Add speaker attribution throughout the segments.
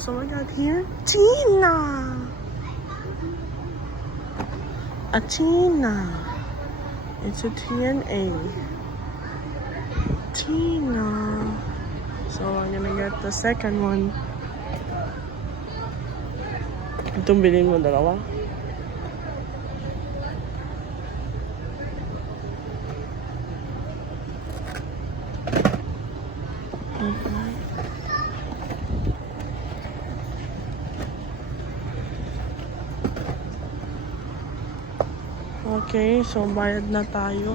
Speaker 1: So we got here Tina. A Tina. It's a TNA. Tina. So I'm gonna get the second one. Itong bilhin mo dalawa? Okay. Okay, so bayad na tayo.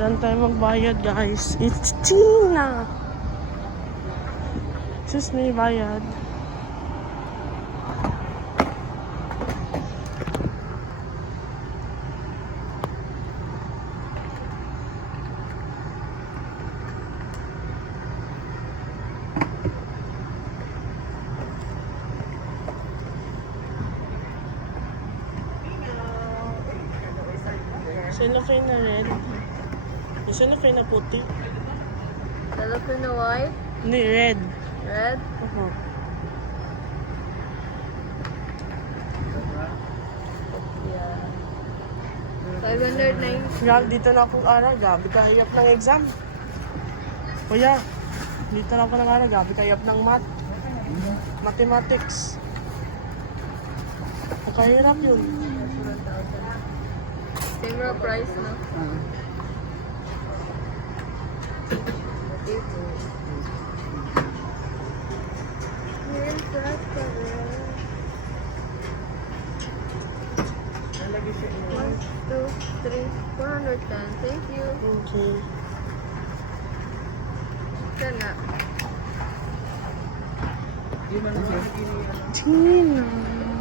Speaker 1: Diyan tayo magbayad, guys. It's Tina! Excuse me, bayad. Cellophane na red. Yung cellophane na puti.
Speaker 2: Cellophane na white,
Speaker 1: Hindi, red.
Speaker 2: red.
Speaker 1: Uh-huh.
Speaker 2: Yeah. 590.
Speaker 1: Gab, dito na ako aral. Gabi kahiyap ng exam. Kuya, dito na ako ng aral. Gabi kahiyap ng math. Mathematics. Nakahirap yun.
Speaker 2: Similar price na. Here's that One, two, three, 410. Thank you.
Speaker 1: Okay.
Speaker 2: Sana.
Speaker 1: Tina.